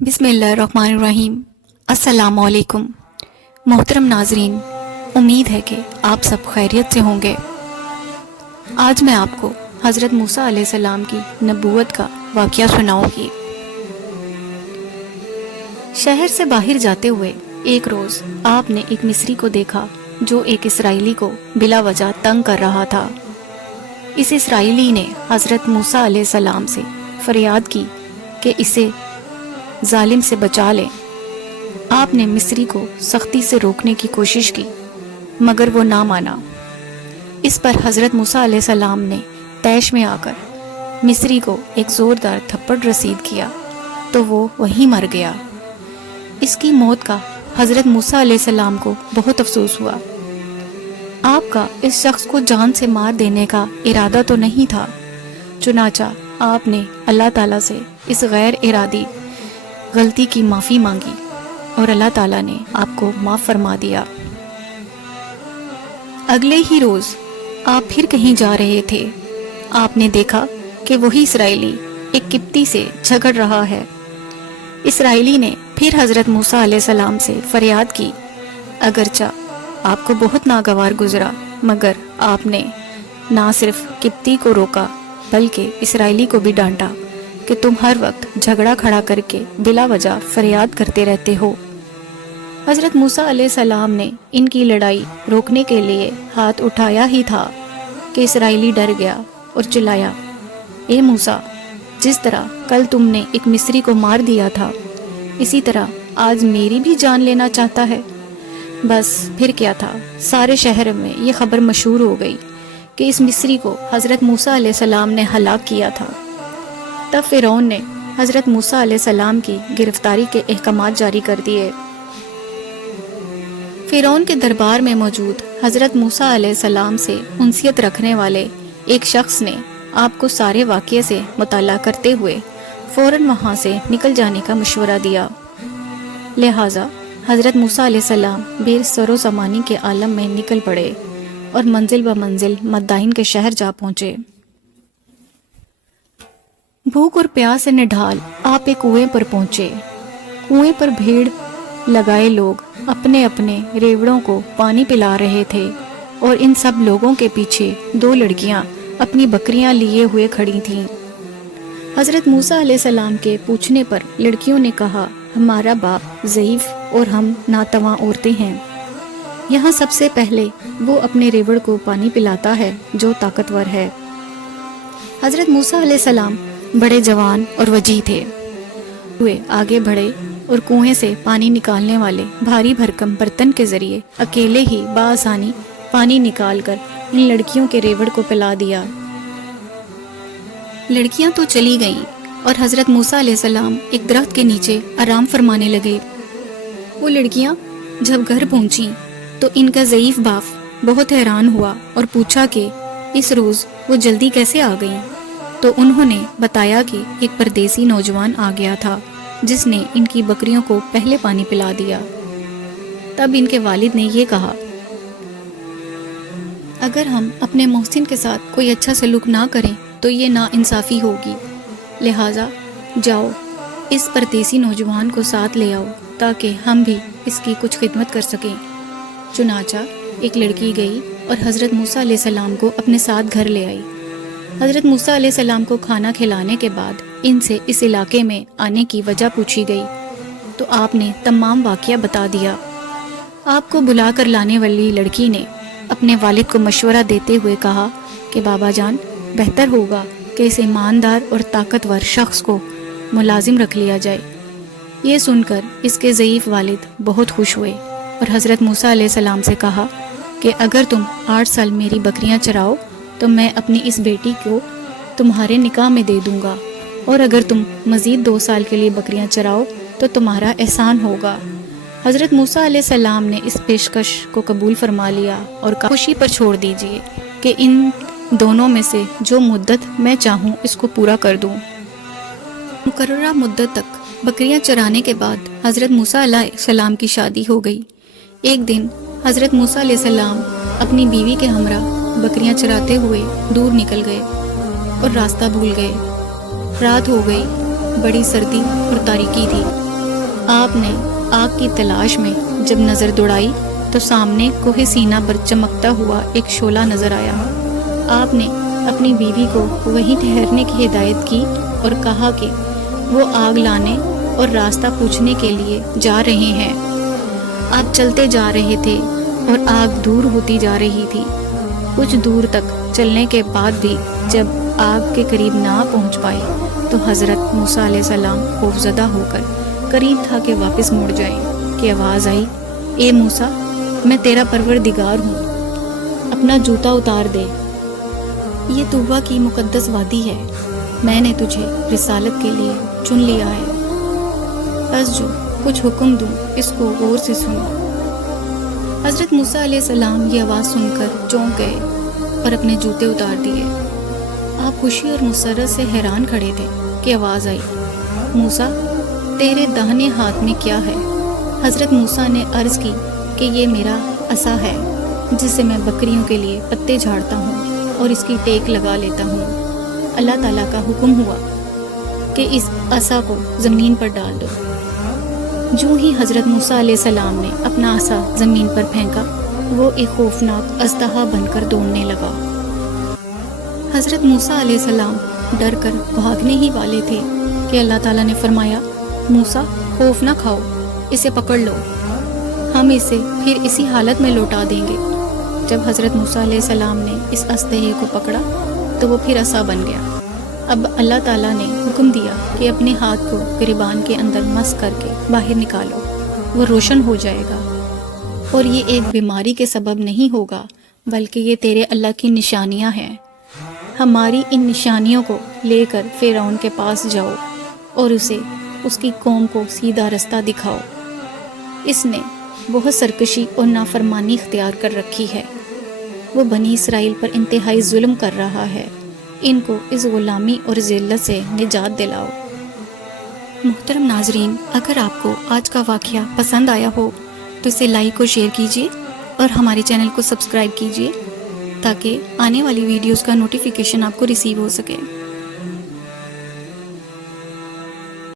بسم اللہ الرحمن الرحیم۔ السلام علیکم محترم ناظرین، امید ہے کہ آپ سب خیریت سے ہوں گے۔ آج میں آپ کو حضرت موسیٰ علیہ السلام کی نبوت کا واقعہ سناؤں گی۔ شہر سے باہر جاتے ہوئے ایک روز آپ نے ایک مصری کو دیکھا جو ایک اسرائیلی کو بلا وجہ تنگ کر رہا تھا۔ اس اسرائیلی نے حضرت موسیٰ علیہ السلام سے فریاد کی کہ اسے ظالم سے بچا لیں۔ آپ نے مصری کو سختی سے روکنے کی کوشش کی مگر وہ نہ مانا۔ اس پر حضرت موسیٰ علیہ السلام نے طیش میں آ کر مصری کو ایک زوردار تھپڑ رسید کیا تو وہ وہیں مر گیا۔ اس کی موت کا حضرت موسیٰ علیہ السلام کو بہت افسوس ہوا۔ آپ کا اس شخص کو جان سے مار دینے کا ارادہ تو نہیں تھا، چنانچہ آپ نے اللہ تعالیٰ سے اس غیر ارادی غلطی کی معافی مانگی اور اللہ تعالیٰ نے آپ کو معاف فرما دیا۔ اگلے ہی روز آپ پھر کہیں جا رہے تھے۔ آپ نے دیکھا کہ وہی اسرائیلی ایک قبطی سے جھگڑ رہا ہے۔ اسرائیلی نے پھر حضرت موسیٰ علیہ السلام سے فریاد کی۔ اگرچہ آپ کو بہت ناگوار گزرا مگر آپ نے نہ صرف قبطی کو روکا بلکہ اسرائیلی کو بھی ڈانٹا کہ تم ہر وقت جھگڑا کھڑا کر کے بلا وجہ فریاد کرتے رہتے ہو۔ حضرت موسیٰ علیہ السلام نے ان کی لڑائی روکنے کے لیے ہاتھ اٹھایا ہی تھا کہ اسرائیلی ڈر گیا اور چلایا، اے موسیٰ، جس طرح کل تم نے ایک مصری کو مار دیا تھا اسی طرح آج میری بھی جان لینا چاہتا ہے۔ بس پھر کیا تھا، سارے شہر میں یہ خبر مشہور ہو گئی کہ اس مصری کو حضرت موسیٰ علیہ السلام نے ہلاک کیا تھا۔ تب فرعون نے حضرت موسیٰ علیہ السلام کی گرفتاری کے احکامات جاری کر دیے۔ فرعون کے دربار میں موجود حضرت موسیٰ علیہ السلام سے انسیت رکھنے والے ایک شخص نے آپ کو سارے واقعے سے مطالعہ کرتے ہوئے فوراً وہاں سے نکل جانے کا مشورہ دیا۔ لہٰذا حضرت موسیٰ علیہ السلام بے سر و زمانی کے عالم میں نکل پڑے اور منزل بہ منزل مدائن کے شہر جا پہنچے۔ بھوک اور پیاس سے نڈھال آپ ایک کنویں پر پہنچے۔ کنویں پر بھیڑ لگائے لوگ اپنے اپنے ریوڑوں کو پانی پلا رہے تھے اور ان سب لوگوں کے پیچھے دو لڑکیاں اپنی بکریاں لیے ہوئے کھڑی تھیں۔ حضرت موسیٰ علیہ السلام کے پوچھنے پر لڑکیوں نے کہا، ہمارا باپ ضعیف اور ہم ناتواں عورتیں ہیں۔ یہاں سب سے پہلے وہ اپنے ریوڑ کو پانی پلاتا ہے جو طاقتور ہے۔ حضرت موسیٰ علیہ السلام بڑے جوان اور وجیح تھے۔ ہوئے آگے بڑھے اور کنویں سے پانی نکالنے والے بھاری بھرکم برتن کے ذریعے اکیلے ہی بآسانی پانی نکال کر ان لڑکیوں کے ریوڑ کو پلا دیا۔ لڑکیاں تو چلی گئیں اور حضرت موسیٰ علیہ السلام ایک درخت کے نیچے آرام فرمانے لگے۔ وہ لڑکیاں جب گھر پہنچیں تو ان کا ضعیف باپ بہت حیران ہوا اور پوچھا کہ اس روز وہ جلدی کیسے آ گئیں؟ تو انہوں نے بتایا کہ ایک پردیسی نوجوان آ گیا تھا جس نے ان کی بکریوں کو پہلے پانی پلا دیا۔ تب ان کے والد نے یہ کہا، اگر ہم اپنے محسن کے ساتھ کوئی اچھا سلوک نہ کریں تو یہ ناانصافی ہوگی، لہٰذا جاؤ اس پردیسی نوجوان کو ساتھ لے آؤ تاکہ ہم بھی اس کی کچھ خدمت کر سکیں۔ چنانچہ ایک لڑکی گئی اور حضرت موسیٰ علیہ السلام کو اپنے ساتھ گھر لے آئی۔ حضرت موسیٰ علیہ السلام کو کھانا کھلانے کے بعد ان سے اس علاقے میں آنے کی وجہ پوچھی گئی تو آپ نے تمام واقعہ بتا دیا۔ آپ کو بلا کر لانے والی لڑکی نے اپنے والد کو مشورہ دیتے ہوئے کہا کہ بابا جان، بہتر ہوگا کہ اس ایماندار اور طاقتور شخص کو ملازم رکھ لیا جائے۔ یہ سن کر اس کے ضعیف والد بہت خوش ہوئے اور حضرت موسیٰ علیہ السلام سے کہا کہ اگر تم 8 سال میری بکریاں چراؤ تو میں اپنی اس بیٹی کو تمہارے نکاح میں دے دوں گا، اور اگر تم مزید 2 سال کے لیے بکریاں چراؤ تو تمہارا احسان ہوگا۔ حضرت موسیٰ علیہ السلام نے اس پیشکش کو قبول فرما لیا اور کہا، خوشی پر چھوڑ دیجئے کہ ان دونوں میں سے جو مدت میں چاہوں اس کو پورا کر دوں۔ مقررہ مدت تک بکریاں چرانے کے بعد حضرت موسیٰ علیہ السلام کی شادی ہو گئی۔ ایک دن حضرت موسیٰ علیہ السلام اپنی بیوی کے ہمراہ بکریاں چراتے ہوئے دور نکل گئے اور راستہ بھول گئے۔ رات ہو گئی، بڑی سردی اور تاریکی تھی۔ آپ نے آگ کی تلاش میں جب نظر دوڑائی تو سامنے کوہ سینا پر چمکتا ہوا ایک شعلہ نظر آیا۔ آپ نے اپنی بیوی کو وہیں ٹھہرنے کی ہدایت کی اور کہا کہ وہ آگ لانے اور راستہ پوچھنے کے لیے جا رہے ہیں۔ آپ چلتے جا رہے تھے اور آگ دور ہوتی جا رہی تھی۔ کچھ دور تک چلنے کے بعد بھی جب آگ کے قریب نہ پہنچ پائے تو حضرت موسیٰ علیہ السلام خوفزدہ ہو کر قریب تھا کہ واپس مڑ جائیں کہ آواز آئی، اے موسیٰ، میں تیرا پروردگار ہوں، اپنا جوتا اتار دے، یہ طوبہ کی مقدس وادی ہے، میں نے تجھے رسالت کے لیے چن لیا ہے، بس جو کچھ حکم دوں اس کو غور سے سنو۔ حضرت موسیٰ علیہ السلام یہ آواز سن کر چونک گئے اور اپنے جوتے اتار دیے۔ آپ خوشی اور مسرت سے حیران کھڑے تھے کہ آواز آئی، موسیٰ، تیرے داہنے ہاتھ میں کیا ہے؟ حضرت موسیٰ نے عرض کی کہ یہ میرا عصا ہے جس سے میں بکریوں کے لیے پتے جھاڑتا ہوں اور اس کی ٹیک لگا لیتا ہوں۔ اللہ تعالیٰ کا حکم ہوا کہ اس عصا کو زمین پر ڈال دو۔ جو ہی حضرت موسیٰ علیہ السلام نے اپنا عصا زمین پر پھینکا، وہ ایک خوفناک اژدہا بن کر دوڑنے لگا۔ حضرت موسیٰ علیہ السلام ڈر کر بھاگنے ہی والے تھے کہ اللہ تعالیٰ نے فرمایا، موسیٰ، خوف نہ کھاؤ، اسے پکڑ لو، ہم اسے پھر اسی حالت میں لوٹا دیں گے۔ جب حضرت موسیٰ علیہ السلام نے اس اژدہے کو پکڑا تو وہ پھر عصا بن گیا۔ اب اللہ تعالیٰ نے حکم دیا کہ اپنے ہاتھ کو گریبان کے اندر مس کر کے باہر نکالو، وہ روشن ہو جائے گا، اور یہ ایک بیماری کے سبب نہیں ہوگا بلکہ یہ تیرے اللہ کی نشانیاں ہیں۔ ہماری ان نشانیوں کو لے کر فرعون کے پاس جاؤ اور اسے اس کی قوم کو سیدھا رستہ دکھاؤ۔ اس نے بہت سرکشی اور نافرمانی اختیار کر رکھی ہے، وہ بنی اسرائیل پر انتہائی ظلم کر رہا ہے، ان کو اس غلامی اور ذلت سے نجات دلاؤ۔ محترم ناظرین، اگر آپ کو آج کا واقعہ پسند آیا ہو تو اسے لائک اور شیئر کیجیے اور ہمارے چینل کو سبسکرائب کیجیے تاکہ آنے والی ویڈیوز کا نوٹیفیکیشن آپ کو ریسیو ہو سکے۔